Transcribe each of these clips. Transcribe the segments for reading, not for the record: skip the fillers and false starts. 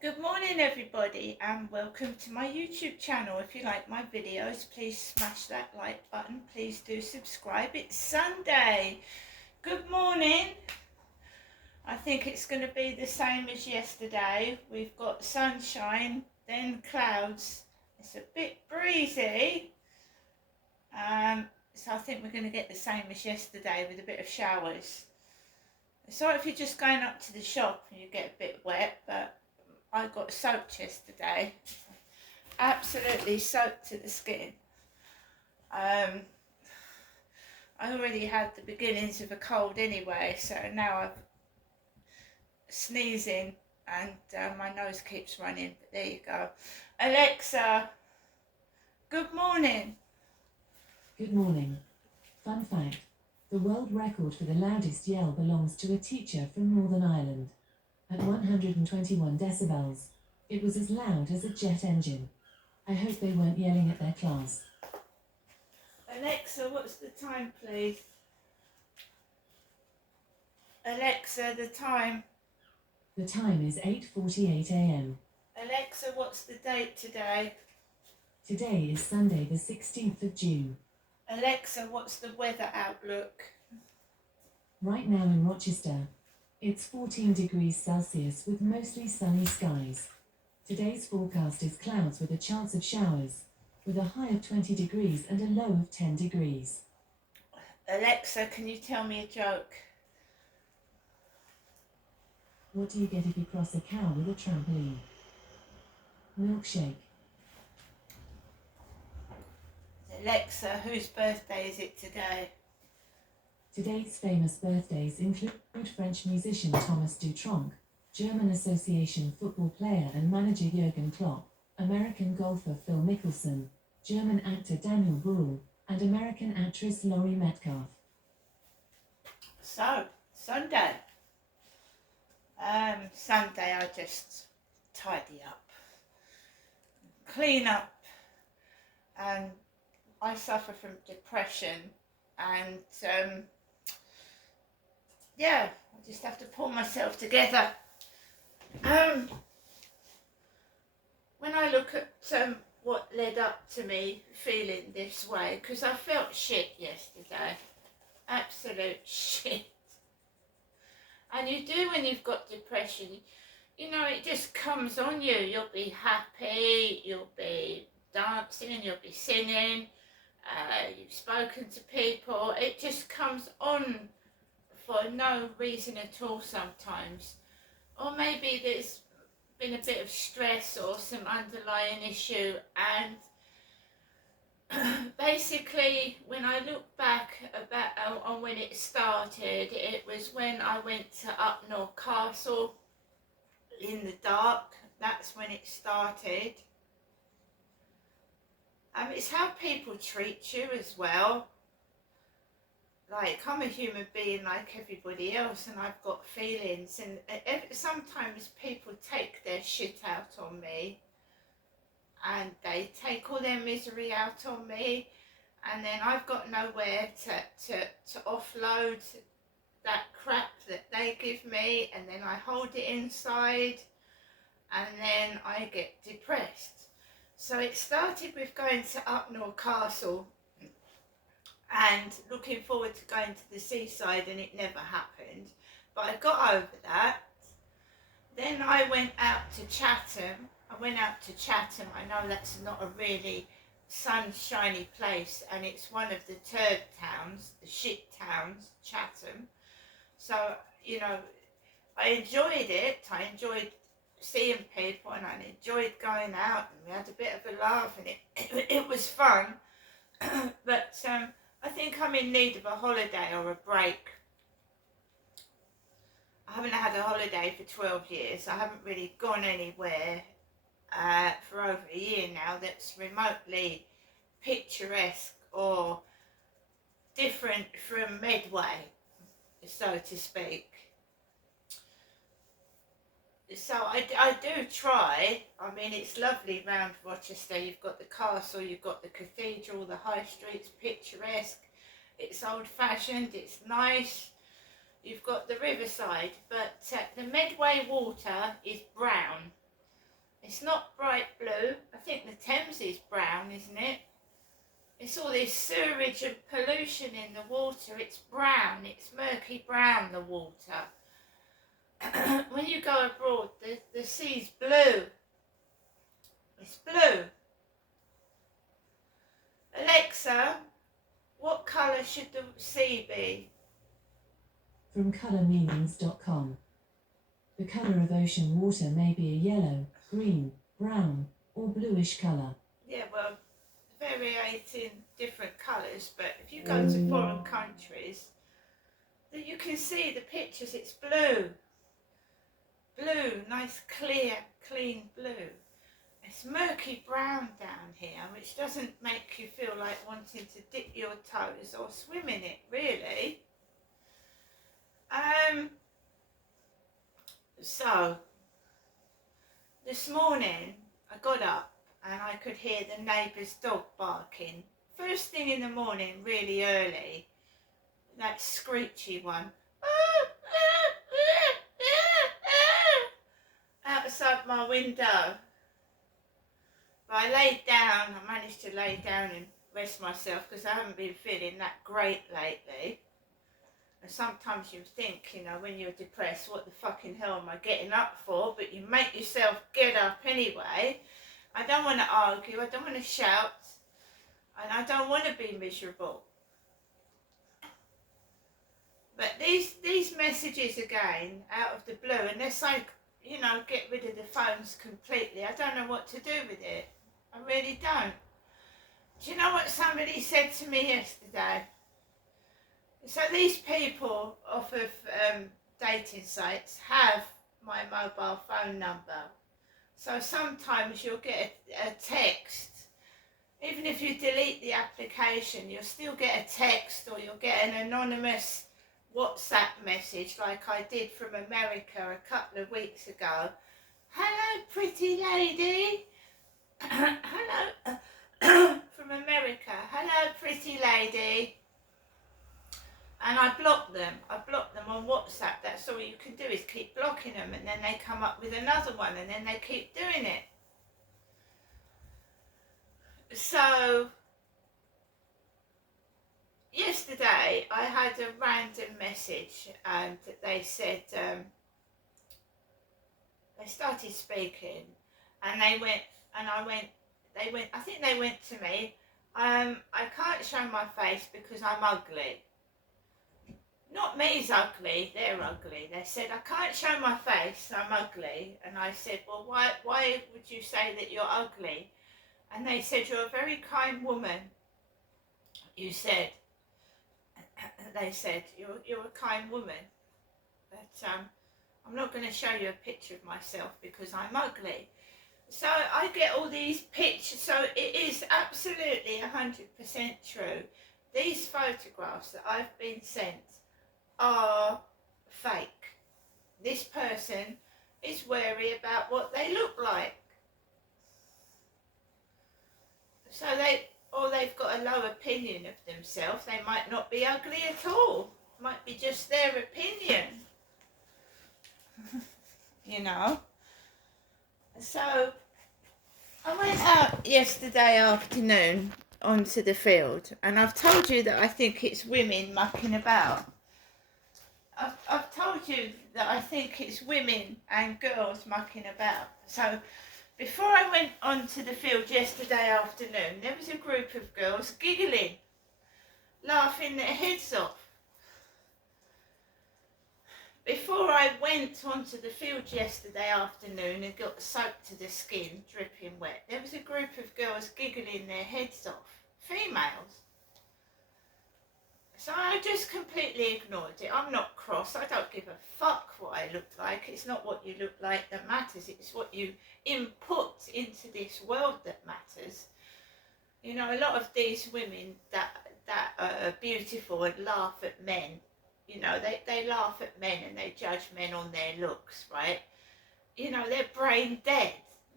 Good morning everybody and welcome to my YouTube channel. If you like my videos, please smash that like button. Please do subscribe. It's Sunday. Good morning. I think it's going to be the same as yesterday. We've got sunshine, then clouds. It's a bit breezy. So I think we're going to get the same as yesterday with a bit of showers. Sorry if you're just going up to the shop and you get a bit wet, but I got soaked yesterday, absolutely soaked to the skin. I already had the beginnings of a cold anyway, so now I'm sneezing and my nose keeps running, but there you go. Alexa, good morning. Good morning. Fun fact, the world record for the loudest yell belongs to a teacher from Northern Ireland. At 121 decibels, it was as loud as a jet engine. I hope they weren't yelling at their class. Alexa, what's the time, please? Alexa, the time. The time is 8:48 a.m. Alexa, what's the date today? Today is Sunday the 16th of June. Alexa, what's the weather outlook? Right now in Rochester, it's 14 degrees Celsius with mostly sunny skies. Today's forecast is clouds with a chance of showers, with a high of 20 degrees and a low of 10 degrees. Alexa, can you tell me a joke? What do you get if you cross a cow with a trampoline? Milkshake. Alexa, whose birthday is it today? Today's famous birthdays include French musician Thomas Dutronc, German Association football player and manager Jurgen Klopp, American golfer Phil Mickelson, German actor Daniel Bruhl, and American actress Laurie Metcalf. So, Sunday. Sunday I just tidy up, clean up, and I suffer from depression and yeah, I just have to pull myself together. When I look at what led up to me feeling this way, because I felt shit yesterday, absolute shit. And you do when you've got depression, you know, it just comes on you. You'll be happy, you'll be dancing and you'll be singing, you've spoken to people, it just comes on for no reason at all sometimes. Or maybe there's been a bit of stress or some underlying issue, and basically when I look back on when it started, it was when I went to Upnor Castle in the dark. That's when it started. It's how people treat you as well. Like, I'm a human being like everybody else, and I've got feelings, and sometimes people take their shit out on me, and they take all their misery out on me, and then I've got nowhere to offload that crap that they give me, and then I hold it inside, and then I get depressed. So it started with going to Upnor Castle and looking forward to going to the seaside, and it never happened, but I got over that. Then I went out to Chatham. I know that's not a really sunshiny place, and it's one of the turd towns, the shit towns, Chatham. So, you know, I enjoyed it. I enjoyed seeing people, and I enjoyed going out, and we had a bit of a laugh, and it was fun. But I think I'm in need of a holiday or a break. I haven't had a holiday for 12 years. I haven't really gone anywhere for over a year now that's remotely picturesque or different from Medway, so to speak. So I do try. I mean, it's lovely round Rochester. You've got the castle, you've got the cathedral, the high street's picturesque, it's old-fashioned, it's nice. You've got the riverside, but the Medway water is brown. It's not bright blue. I think the Thames is brown, isn't it? It's all this sewage and pollution in the water. It's brown. It's murky brown, the water. When you go abroad, the sea's blue. It's blue. Alexa, what colour should the sea be? From colourmeanings.com. The colour of ocean water may be a yellow, green, brown, or bluish colour. Yeah, well, variating different colours, but if you go to foreign countries, that you can see the pictures, it's blue. Blue, nice, clear, clean blue. It's murky brown down here, which doesn't make you feel like wanting to dip your toes or swim in it, really. So, this morning I got up and I could hear the neighbour's dog barking. First thing in the morning, really early, that screechy one. Outside my window. But I laid down, I managed to lay down and rest myself because I haven't been feeling that great lately. And sometimes you think, you know, when you're depressed, what the fucking hell am I getting up for? But you make yourself get up anyway. I don't want to argue, I don't want to shout, and I don't want to be miserable. But these messages again, out of the blue, unless I, you know, get rid of the phones completely, I don't know what to do with it. I really don't. Do you know what somebody said to me yesterday? So these people off of dating sites have my mobile phone number. So sometimes you'll get a text. Even if you delete the application, you'll still get a text or you'll get an anonymous WhatsApp message like I did from America a couple of weeks ago. Hello, pretty lady. Hello. From America. Hello, pretty lady. And I block them. I block them on WhatsApp. That's all you can do is keep blocking them, and then they come up with another one, and then they keep doing it. So yesterday I had a random message, and they said they started speaking, and I think they went to me. I can't show my face because I'm ugly. Not me's ugly, they're ugly. They said, I can't show my face, I'm ugly. And I said, well, why would you say that you're ugly? And they said, you're a very kind woman. You said, they said, you're a kind woman. But I'm not going to show you a picture of myself because I'm ugly. So I get all these pictures, so it is absolutely 100% true. These photographs that I've been sent are fake. This person is wary about what they look like. So they've got a low opinion of themselves. They might not be ugly at all. Might be just their opinion. You know. So I went out yesterday afternoon onto the field, and I've told you that I think it's women mucking about. I've told you that I think it's women and girls mucking about. So before I went onto the field yesterday afternoon, there was a group of girls giggling, laughing their heads off. Before I went onto the field yesterday afternoon and got soaked to the skin, dripping wet, there was a group of girls giggling their heads off, females. So I just completely ignored it. I'm not cross. I don't give a fuck what I look like. It's not what you look like that matters. It's what you input into this world that matters. You know, a lot of these women that are beautiful and laugh at men, you know, they laugh at men and they judge men on their looks, right? You know, they're brain dead.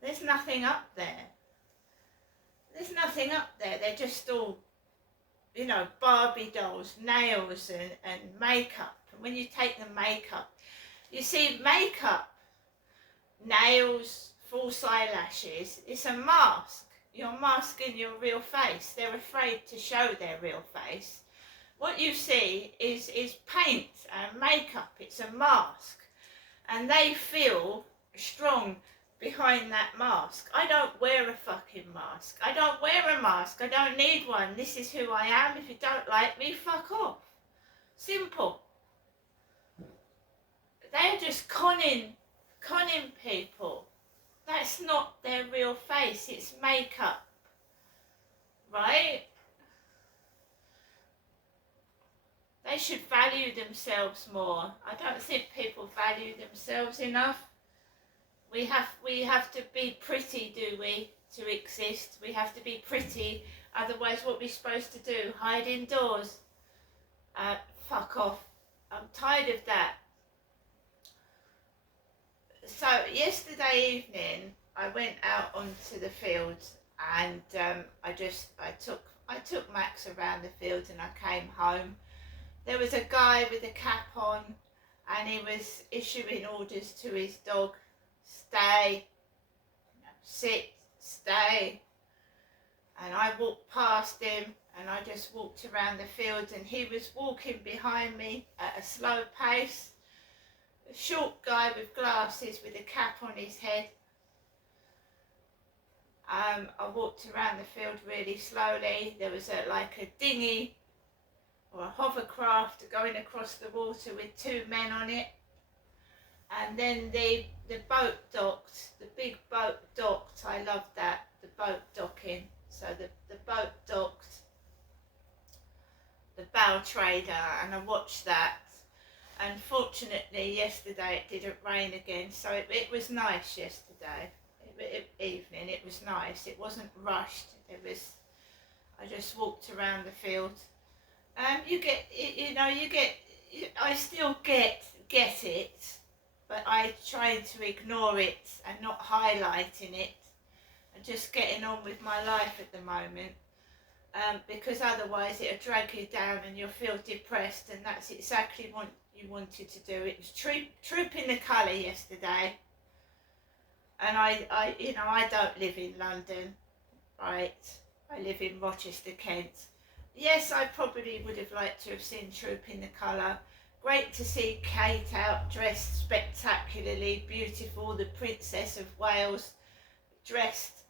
There's nothing up there. There's nothing up there. They're just all, you know, Barbie dolls, nails and makeup. And when you take the makeup, you see makeup, nails, false eyelashes. It's a mask. You're masking your real face. They're afraid to show their real face. What you see is paint and makeup. It's a mask. And they feel strong behind that mask. I don't wear a fucking mask. I don't wear a mask. I don't need one. This is who I am. If you don't like me, fuck off. Simple. They're just conning people. That's not their real face. It's makeup. Right? They should value themselves more. I don't think people value themselves enough. We have to be pretty, do we, to exist? We have to be pretty. Otherwise, what are we supposed to do? Hide indoors? Fuck off. I'm tired of that. So yesterday evening, I went out onto the fields and I took Max around the fields and I came home. There was a guy with a cap on and he was issuing orders to his dog. Stay, sit, stay. And I walked past him and I just walked around the fields and he was walking behind me at a slow pace. A short guy with glasses with a cap on his head. I walked around the field really slowly. There was a dinghy or a hovercraft going across the water with two men on it. And then the boat docked, the big boat docked. I love that, the boat docking. So the boat docked, the bow trader, and I watched that. And fortunately yesterday it didn't rain again, so it was nice yesterday evening. It was nice. It wasn't rushed. I just walked around the field. I still get it, but I try to ignore it and not highlighting it and just getting on with my life at the moment, because otherwise it'll drag you down and you'll feel depressed, and that's exactly what you wanted to do. It was trooping the colour yesterday, and I don't live in London, right? I live in Rochester, Kent. Yes, I probably would have liked to have seen Trooping the Colour. Great to see Kate out dressed spectacularly beautiful, the Princess of Wales, dressed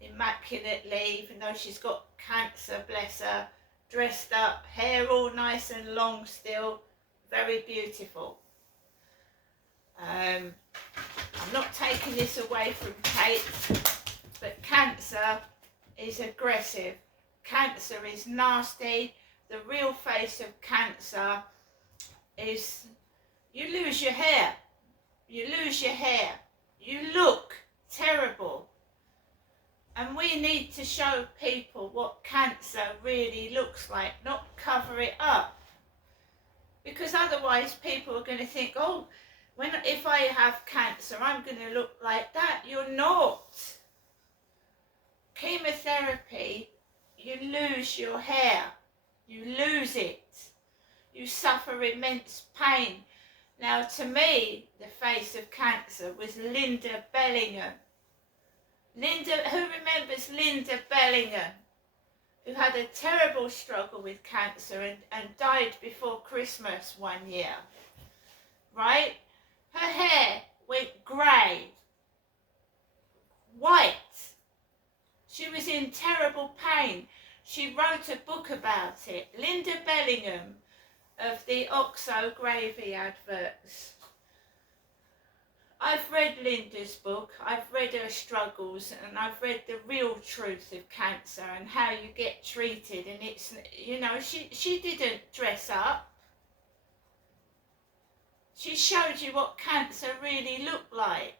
immaculately, even though she's got cancer, bless her, dressed up, hair all nice and long still, very beautiful. I'm not taking this away from Kate, but cancer is aggressive. Cancer is nasty. The real face of cancer is you lose your hair. You lose your hair. You look terrible. And we need to show people what cancer really looks like, not cover it up. Because otherwise people are going to think, oh, if I have cancer, I'm going to look like that. You're not. Chemotherapy, you lose your hair. You lose it. You suffer immense pain. Now, to me, the face of cancer was Linda Bellingham. Who remembers Linda Bellingham? Who had a terrible struggle with cancer and died before Christmas one year. Right? Her hair went grey. White. She was in terrible pain. She wrote a book about it. Linda Bellingham of the Oxo gravy adverts. I've read Linda's book, I've read her struggles, and I've read the real truth of cancer and how you get treated, and it's, she didn't dress up. She showed you what cancer really looked like.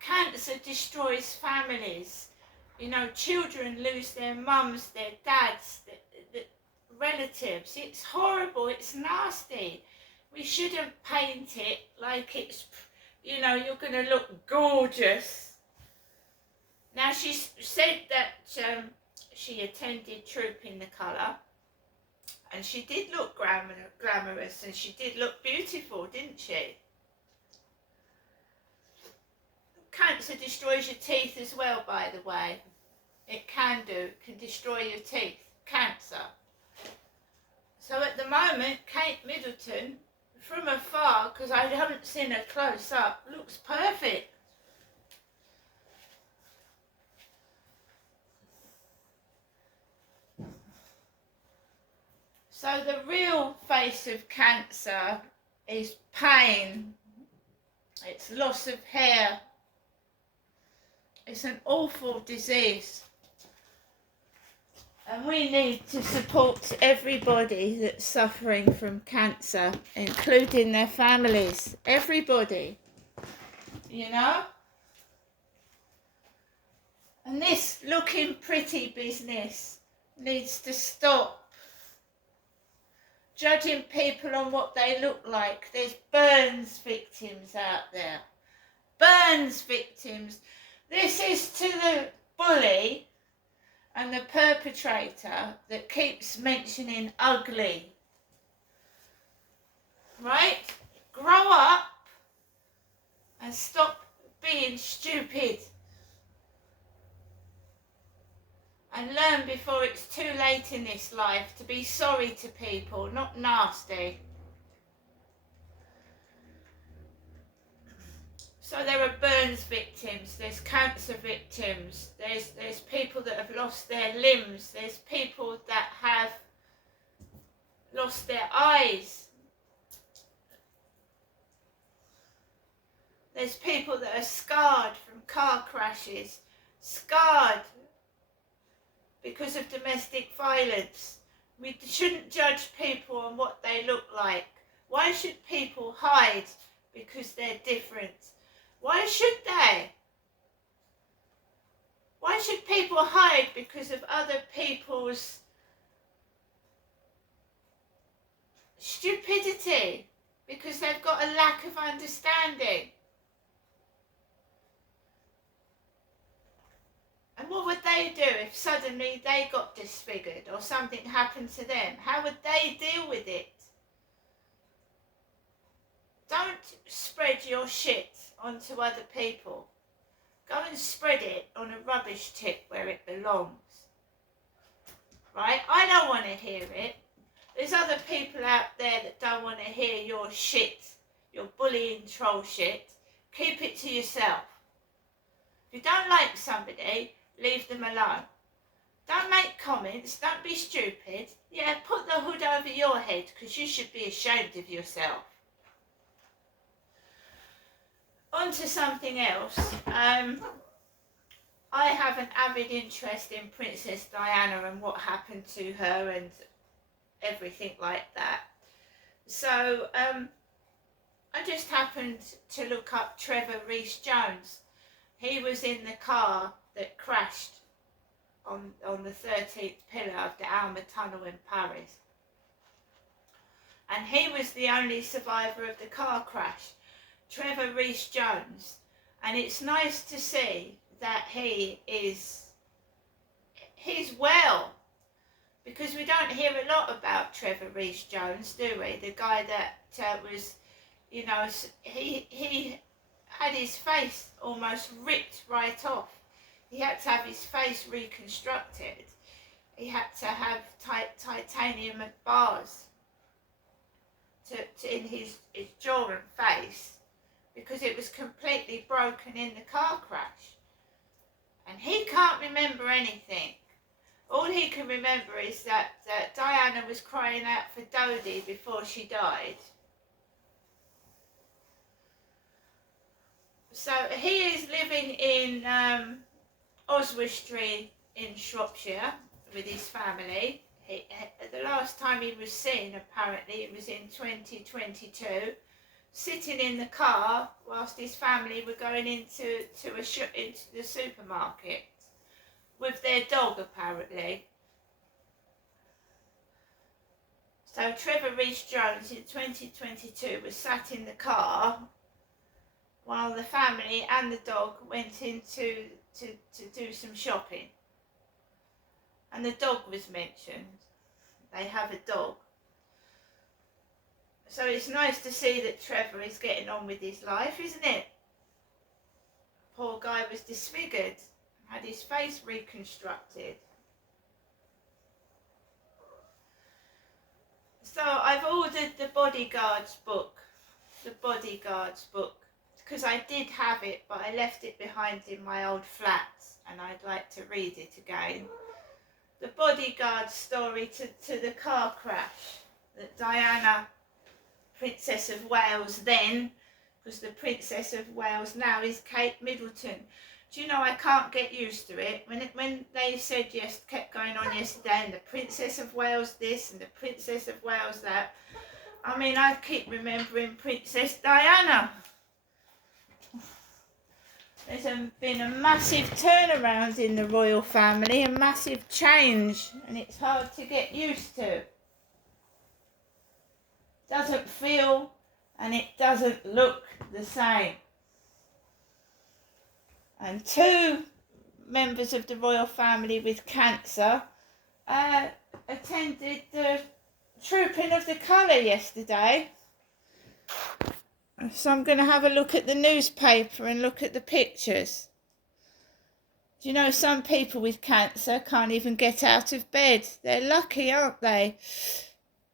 Cancer destroys families. Children lose their mums, their dads, their relatives. It's horrible, it's nasty. We shouldn't paint it like it's, you're going to look gorgeous. Now, she said that she attended Trooping the Colour, and she did look glamorous, and she did look beautiful, didn't she? cancer destroys your teeth as well, by the way. It can do. It can destroy your teeth. Cancer. So at the moment, Kate Middleton, from afar, because I haven't seen her close up, looks perfect. So the real face of cancer is pain. It's loss of hair. It's an awful disease. And we need to support everybody that's suffering from cancer, including their families. Everybody. You know? And this looking pretty business needs to stop. Judging people on what they look like. There's burns victims out there. Burns victims. This is to the bully and the perpetrator that keeps mentioning ugly. Right? Grow up and stop being stupid. And learn before it's too late in this life to be sorry to people, not nasty. So there are burns victims, there's cancer victims, there's people that have lost their limbs, there's people that have lost their eyes. There's people that are scarred from car crashes, scarred because of domestic violence. We shouldn't judge people on what they look like. Why should people hide because they're different? Why should they? Why should people hide because of other people's stupidity? Because they've got a lack of understanding. And what would they do if suddenly they got disfigured or something happened to them? How would they deal with it? Don't spread your shit onto other people. Go and spread it on a rubbish tip where it belongs. Right? I don't want to hear it. There's other people out there that don't want to hear your shit, your bullying troll shit. Keep it to yourself. If you don't like somebody, leave them alone. Don't make comments, don't be stupid. Yeah, put the hood over your head because you should be ashamed of yourself. On to something else. I have an avid interest in Princess Diana and what happened to her and everything like that. So I just happened to look up Trevor Rees-Jones. He was in the car that crashed on the 13th pillar of the Alma Tunnel in Paris. And he was the only survivor of the car crash, Trevor Rees-Jones. And it's nice to see that he's well, because we don't hear a lot about Trevor Rees-Jones, do we? The guy that was, you know, he had his face almost ripped right off. He had to have his face reconstructed. He had to have titanium bars in his jaw and face because it was completely broken in the car crash. And he can't remember anything. All he can remember is that Diana was crying out for Dodie before she died. So he is living in Oswestry in Shropshire with his family. The last time he was seen, apparently, it was in 2022, sitting in the car whilst his family were going into the supermarket with their dog, apparently. So Trevor Rees-Jones in 2022 was sat in the car while the family and the dog went in to do some shopping. And the dog was mentioned. They have a dog. So it's nice to see that Trevor is getting on with his life, isn't it? poor guy was disfigured, had his face reconstructed. So I've ordered the Bodyguards book, because I did have it, but I left it behind in my old flat, and I'd like to read it again. The Bodyguard story to the car crash that Diana, Princess of Wales then, because the Princess of Wales now is Kate Middleton. Do you know, I can't get used to it. When they said kept going on yesterday, and the Princess of Wales this and the Princess of Wales that, I mean, I keep remembering Princess Diana. There's been a massive turnaround in the royal family, a massive change, and it's hard to get used to. Doesn't feel and it doesn't look the same. And 2 members of the royal family with cancer attended the Trooping of the Colour yesterday. So I'm going to have a look at the newspaper and look at the pictures. Do you know, some people with cancer can't even get out of bed. They're lucky, aren't they?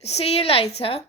See you later.